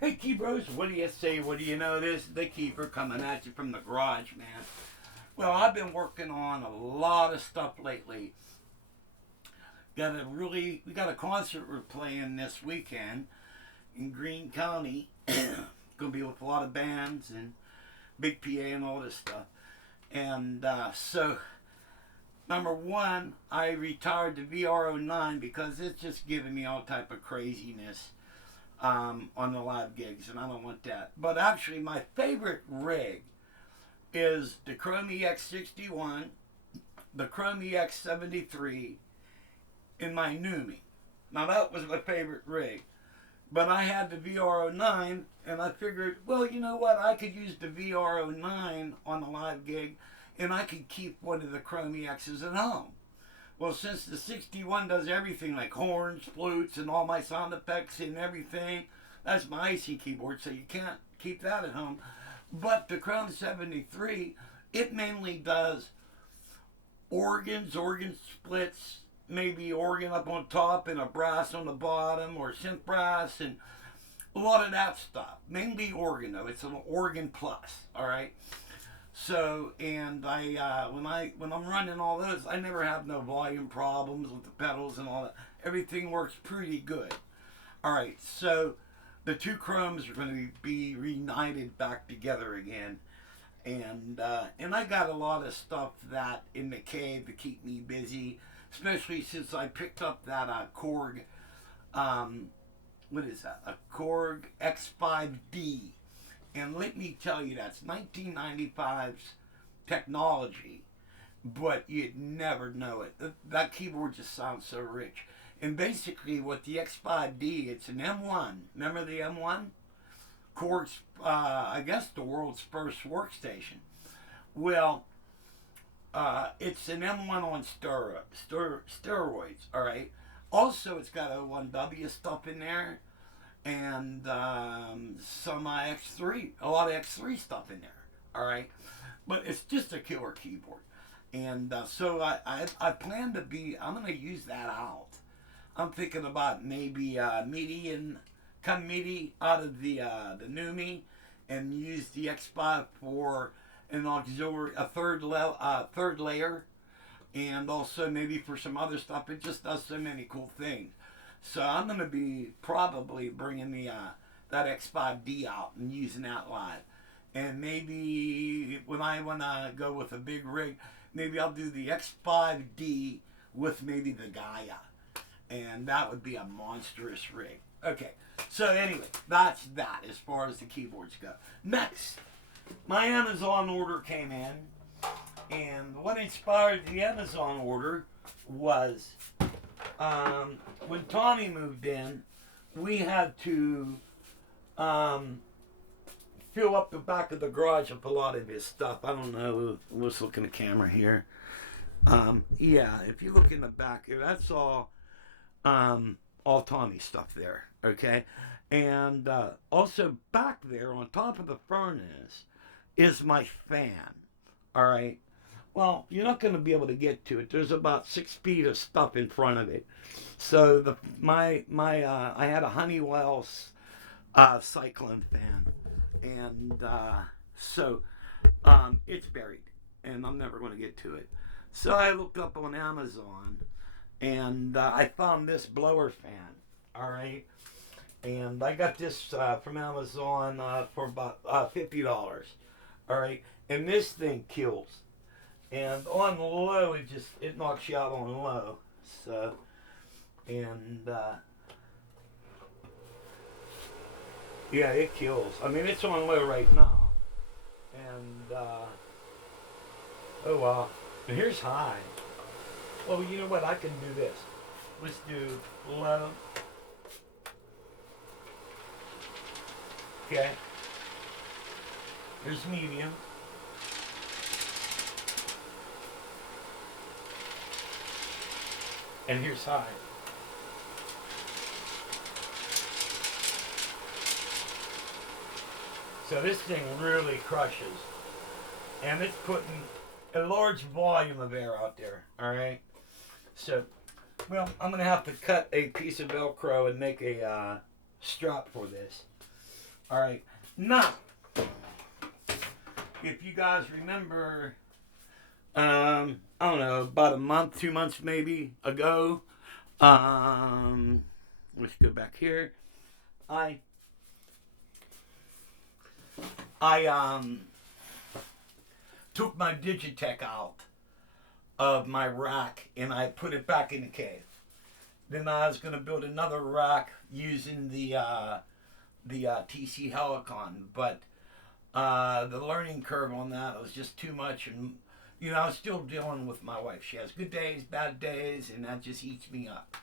Hey, Keybros, what do you say? What do you know? This is the Keeper coming at you from the garage, man. Well, I've been working on a lot of stuff lately. We got a concert we're playing this weekend in Greene County. Gonna be with a lot of bands and big PA and all this stuff. And so, number one, I retired the VR09 because it's just giving me all type of craziness on the live gigs, and I don't want that. But actually, my favorite rig is the Chrome EX61, the Chrome EX73, and my Numi. Now that was my favorite rig. But I had the VR09, and I figured, well, you know what? I could use the VR09 on a live gig, and I could keep one of the Chrome EXs at home. Well, since the 61 does everything like horns, flutes, and all my sound effects and everything, that's my IC keyboard, so you can't keep that at home. But the Chrome 73, it mainly does organs, organ splits, maybe organ up on top and a brass on the bottom, or synth brass, and a lot of that stuff. Mainly organ, though. It's an organ plus, all right? So, and when I'm running all those, I never have no volume problems with the pedals and all that. Everything works pretty good. All right, so the two chromes are going to be reunited back together again, and I got a lot of stuff that in the cave to keep me busy, especially since I picked up that Korg. What is that? A Korg X5D. And let me tell you, that's 1995's technology, but you'd never know it. That keyboard just sounds so rich. And basically, with the X5D, it's an M1. Remember the M1? Korg's, I guess, the world's first workstation. Well, it's an M1 on steroids, all right? Also, it's got O1W stuff in there, and some X3, a lot of X3 stuff in there. All right, but it's just a killer keyboard, and so I plan to be. I'm gonna use that out. I'm thinking about maybe MIDI and come MIDI out of the Numi, and use the X5 for an auxiliary, a third layer, and also maybe for some other stuff. It just does so many cool things. So I'm going to be probably bringing the that X5D out and using that live. And maybe when I want to go with a big rig, maybe I'll do the X5D with maybe the Gaia. And that would be a monstrous rig. Okay, so anyway, that's that as far as the keyboards go. Next, my Amazon order came in. And what inspired the Amazon order was when Tommy moved in, we had to fill up the back of the garage with a lot of his stuff. I don't know. Let's look in the camera here. Yeah, if you look in the back here, that's all Tommy stuff there. Okay, and also back there on top of the furnace is my fan. All right. Well, you're not going to be able to get to it. There's about 6 feet of stuff in front of it. So I had a Honeywell Cyclone fan, and so it's buried, and I'm never going to get to it. So I looked up on Amazon, and I found this blower fan. All right, and I got this from Amazon for about $50. All right, and this thing kills. And on low, it knocks you out on low. So, and yeah, it kills. I mean, it's on low right now. And oh wow. And here's high. Well, you know what? I can do this. Let's do low. Okay. Here's medium. And here's high. So this thing really crushes. And it's putting a large volume of air out there. Alright? So, well, I'm going to have to cut a piece of Velcro and make a strap for this. All right. Now, if you guys remember, I don't know, about a month, 2 months maybe ago, let's go back here. I took my Digitech out of my rack and I put it back in the cave. Then I was going to build another rack using the TC Helicon, but the learning curve on that was just too much, and I was still dealing with my wife. She has good days, bad days, and that just eats me up.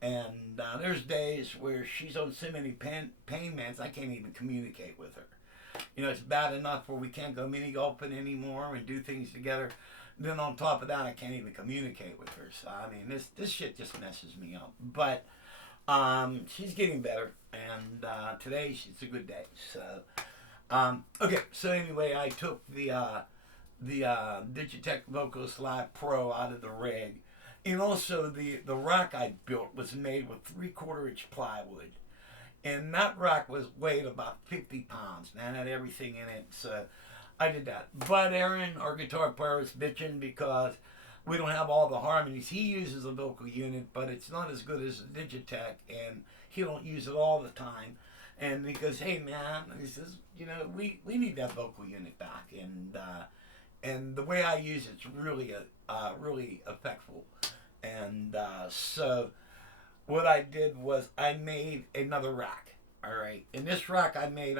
And there's days where she's on so many pain meds I can't even communicate with her. It's bad enough where we can't go mini golfing anymore and do things together. Then on top of that, I can't even communicate with her. So I mean, this shit just messes me up. But she's getting better, and today it's a good day. So okay. So anyway, I took the Digitech Vocus Live Pro out of the rig, and also the rack I built was made with 3/4 inch plywood. And that rack was weighed about 50 pounds. Man, had everything in it. So I did that. But Aaron, our guitar player, is bitching because we don't have all the harmonies. He uses a vocal unit, but it's not as good as a Digitech, and he don't use it all the time. And he goes, hey man, he says, we need that vocal unit back. And the way I use it's really really effectful. And so what I did was I made another rack. All right, and this rack I made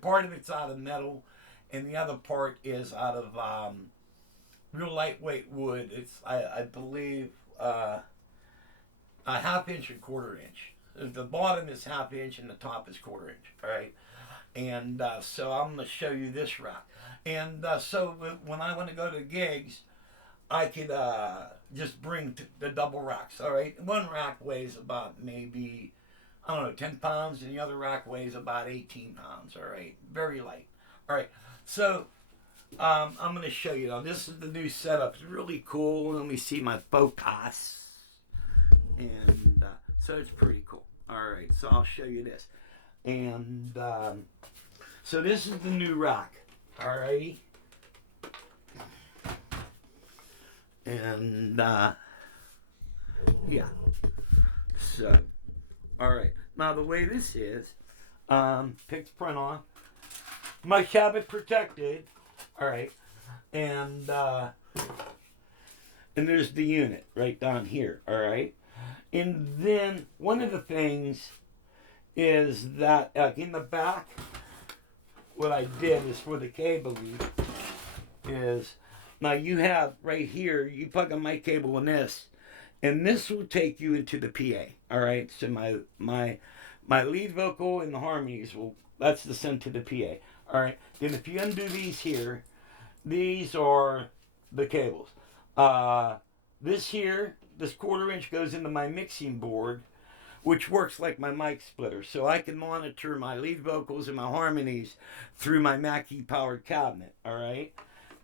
part of it's out of metal, and the other part is out of real lightweight wood. It's I believe a 1/2 inch and 1/4 inch. The bottom is 1/2 inch and the top is 1/4 inch. All right, and so I'm going to show you this rack. And so when I want to go to gigs, I could just bring the double racks. All right, one rack weighs about maybe 10 pounds, and the other rack weighs about 18 pounds. All right, very light. All right, so I'm going to show you now. This is the new setup. It's really cool. Let me see my focus, and so it's pretty cool. All right, so I'll show you this, and so this is the new rack. All righty. And yeah, so all right, now the way this is, pick the print off, must have it protected. All right, and there's the unit right down here. All right, and then one of the things is that in the back, what I did is for the cabling is, now you have right here, you plug a mic cable in this, and this will take you into the PA. All right, so my lead vocal and the harmonies that's the send to the PA. All right, then if you undo these here, these are the cables. This 1/4 inch goes into my mixing board, which works like my mic splitter, so I can monitor my lead vocals and my harmonies through my Mackie powered cabinet. All right.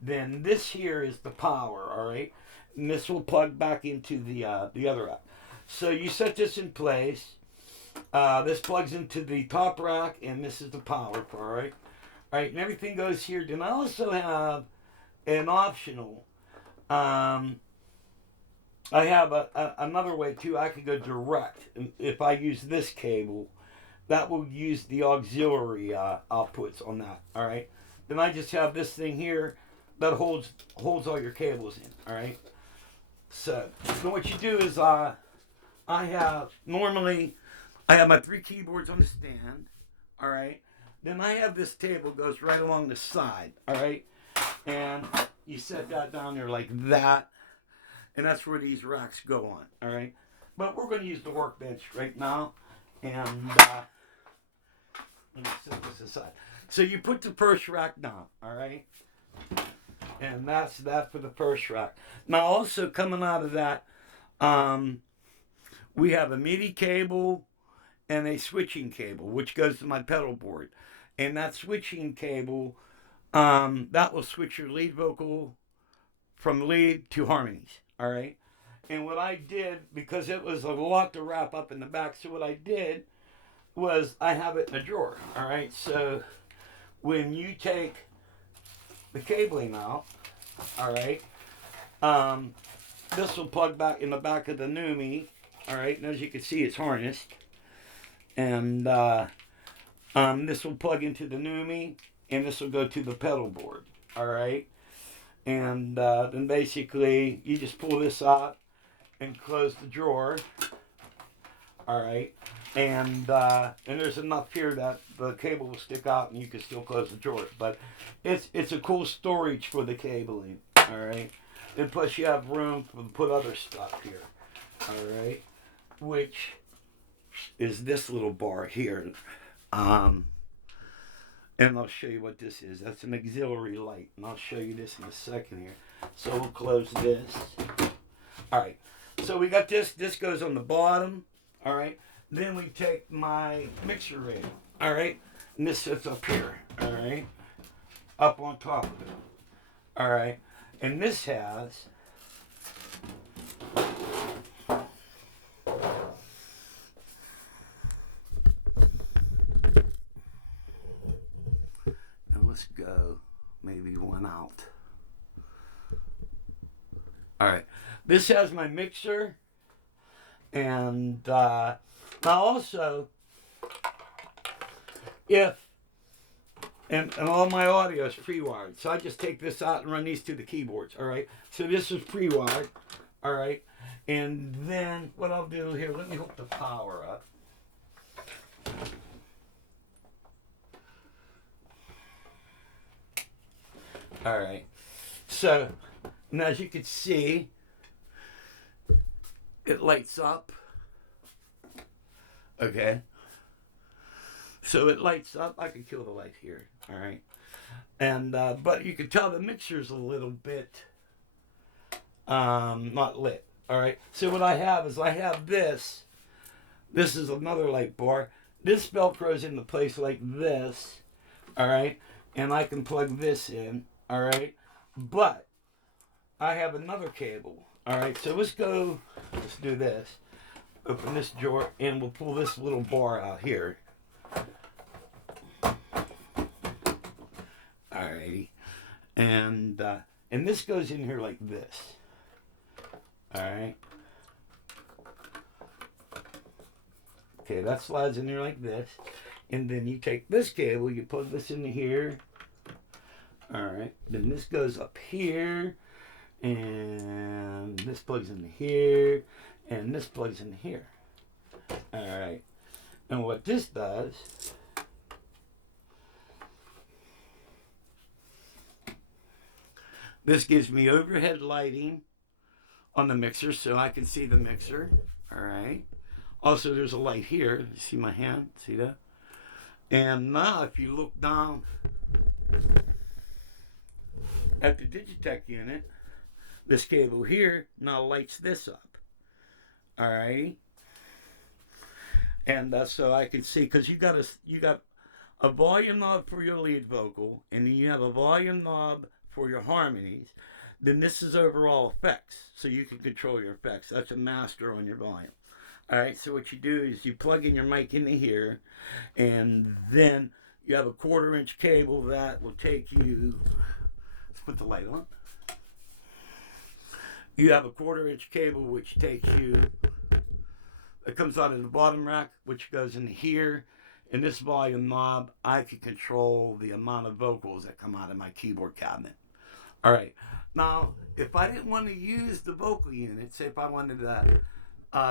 Then this here is the power, all right? And this will plug back into the other rack. So you set this in place. This plugs into the top rack, and this is the power part, all right? All right, and everything goes here. Then I also have an optional. I have another way, too. I could go direct. If I use this cable, that will use the auxiliary outputs on that, all right? Then I just have this thing here that holds all your cables in. All right. So what you do is I have my 3 keyboards on the stand. All right. Then I have this table goes right along the side. All right. And you set that down there like that, and that's where these racks go on. All right. But we're going to use the workbench right now, and let me set this aside. So you put the first rack down. All right. And that's that for the first rack. Now also coming out of that, we have a MIDI cable and a switching cable, which goes to my pedal board. And that switching cable, that will switch your lead vocal from lead to harmonies. All right. And what I did, because it was a lot to wrap up in the back, so what I did was I have it in a drawer. All right, so when you take the cabling out, all right, this will plug back in the back of the NUMI. All right, and as you can see, it's harnessed, and this will plug into the NUMI, and this will go to the pedal board. All right, and then basically you just pull this out and close the drawer. All right, and there's enough here that the cable will stick out and you can still close the drawer. But it's a cool storage for the cabling. All right, and plus you have room to put other stuff here. All right, which is this little bar here. And I'll show you what this is. That's an auxiliary light, and I'll show you this in a second here. So we'll close this. All right, so we got this. This goes on the bottom. All right, then we take my mixer rig. All right, and this sits up here. All right, up on top of it. All right, and this has let's go maybe one out. All right, this has my mixer, and now also and all my audio is pre-wired, so I just take this out and run these to the keyboards. All right, so this is pre-wired. All right, and then what I'll do here, let me hook the power up. All right, so and as you can see, it lights up. Okay, so it lights up. I can kill the light here. All right, and but you can tell the mixer's a little bit not lit. All right, so what I have is I have this. This is another light bar. This Velcro's into place like this. All right, and I can plug this in. All right, but I have another cable. All right, so let's do this. Open this drawer and we'll pull this little bar out here. Alrighty, and this goes in here like this. All right. Okay, that slides in there like this, and then you take this cable, you plug this into here. All right, then this goes up here, and this plugs into here, and this plugs in here. All right, and what this does, this gives me overhead lighting on the mixer so I can see the mixer. All right, also there's a light here. You see my hand? See that? And now if you look down at the Digitech unit, this cable here now lights this up. All right, and so I can see, because you got a volume knob for your lead vocal, and then you have a volume knob for your harmonies. Then this is overall effects, so you can control your effects. That's a master on your volume. All right, so what you do is you plug in your mic into here, and then you have a 1/4-inch cable that will take you. Let's put the light on. You have a 1/4-inch cable which takes you. It comes out of the bottom rack, which goes in here. In this volume knob, I can control the amount of vocals that come out of my keyboard cabinet. All right. Now, if I didn't want to use the vocal unit, say if I wanted to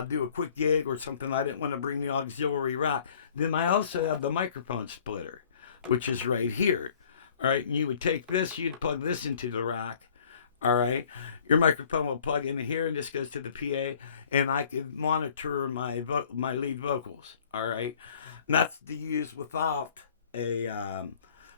do a quick gig or something, I didn't want to bring the auxiliary rack, then I also have the microphone splitter, which is right here. All right. And you would take this, you'd plug this into the rack. All right. Your microphone will plug into here, and this goes to the PA, and I can monitor my lead vocals. All right. And that's to use without a,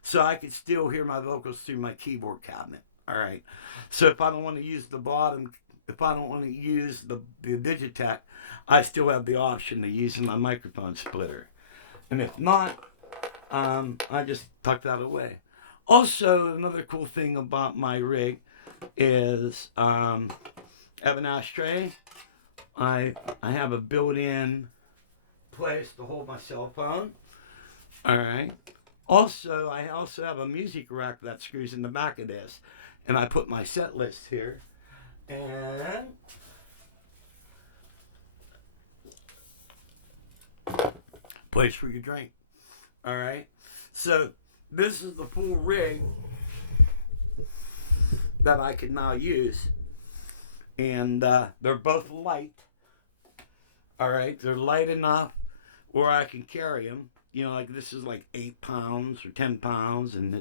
so I can still hear my vocals through my keyboard cabinet. All right. So if I don't want to use the bottom, if I don't want to use the Digitech, I still have the option of using my microphone splitter. And if not, I just tuck that away. Also, another cool thing about my rig is I have an ashtray. I have a built-in place to hold my cell phone. All right. Also, I also have a music rack that screws in the back of this. And I put my set list here. And place for your drink. All right. So this is the full rig that I can now use. And they're both light. All right. They're light enough where I can carry them. You know, like this is like 8 pounds or 10 pounds, and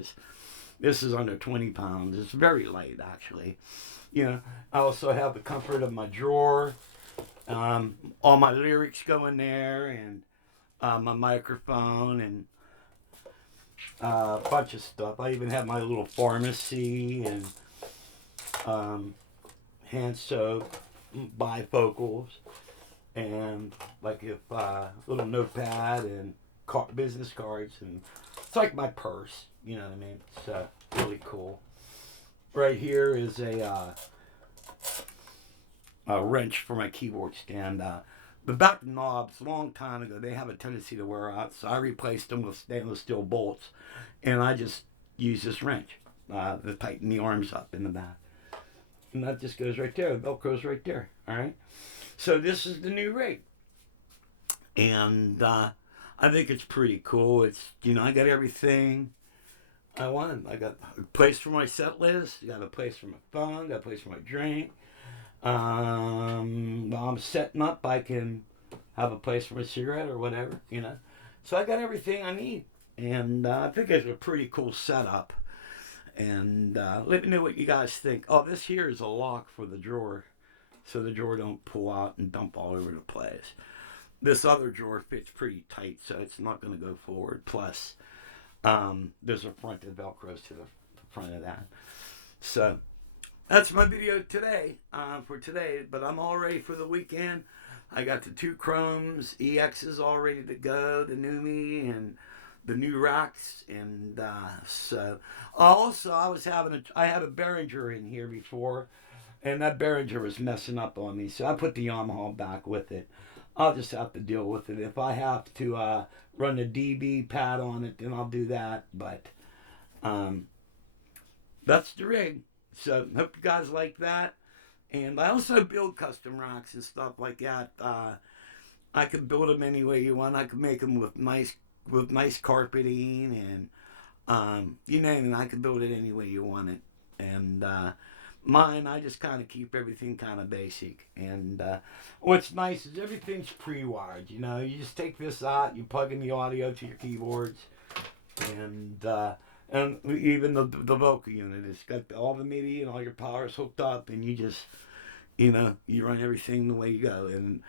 this is under 20 pounds. It's very light, actually. You know, I also have the comfort of my drawer. All my lyrics go in there, and my microphone, and a bunch of stuff. I even have my little pharmacy and hand soap, bifocals, and like if little notepad and business cards, and it's like my purse. You know what I mean? It's really cool. Right here is a wrench for my keyboard stand. The back knobs, a long time ago, they have a tendency to wear out, so I replaced them with stainless steel bolts, and I just use this wrench to tighten the arms up in the back. And that just goes right there. The Velcro's right there. All right. So this is the new rig, and I think it's pretty cool. It's, you know, I got everything I wanted. I got a place for my set list. I got a place for my phone. Got a place for my drink. While I'm setting up, I can have a place for my cigarette or whatever, you know. So I got everything I need, and I think it's a pretty cool setup. And let me know what you guys think. Oh, this here is a lock for the drawer, so the drawer don't pull out and dump all over the place. This other drawer fits pretty tight, so it's not going to go forward. Plus, there's a front that Velcros to the front of that. So that's my video today, for today. But I'm all ready for the weekend. I got the 2 Chromes EXs all ready to go, the Numi and the new racks. And so also I had a Behringer in here before, and that Behringer was messing up on me, so I put the Yamaha back with it. I'll just have to deal with it. If I have to run a DB pad on it, then I'll do that. But that's the rig. So hope you guys like that. And I also build custom racks and stuff like that. I could build them any way you want. I could make them with nice carpeting, and you name it. I could build it any way you want it. And mine, I just kind of keep everything kind of basic. And what's nice is everything's pre-wired. You know, you just take this out, you plug in the audio to your keyboards, and even the vocal unit, it's got all the MIDI and all your powers hooked up, and you just, you know, you run everything the way you go. And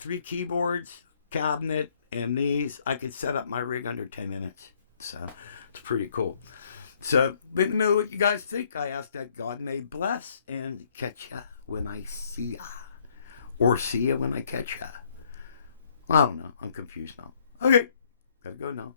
3 keyboards, cabinet, and these, I could set up my rig under 10 minutes. So it's pretty cool. So let me know what you guys think. I ask that God may bless, and catch ya when I see ya. Or see ya when I catch ya. I don't know. I'm confused now. Okay. Gotta go now.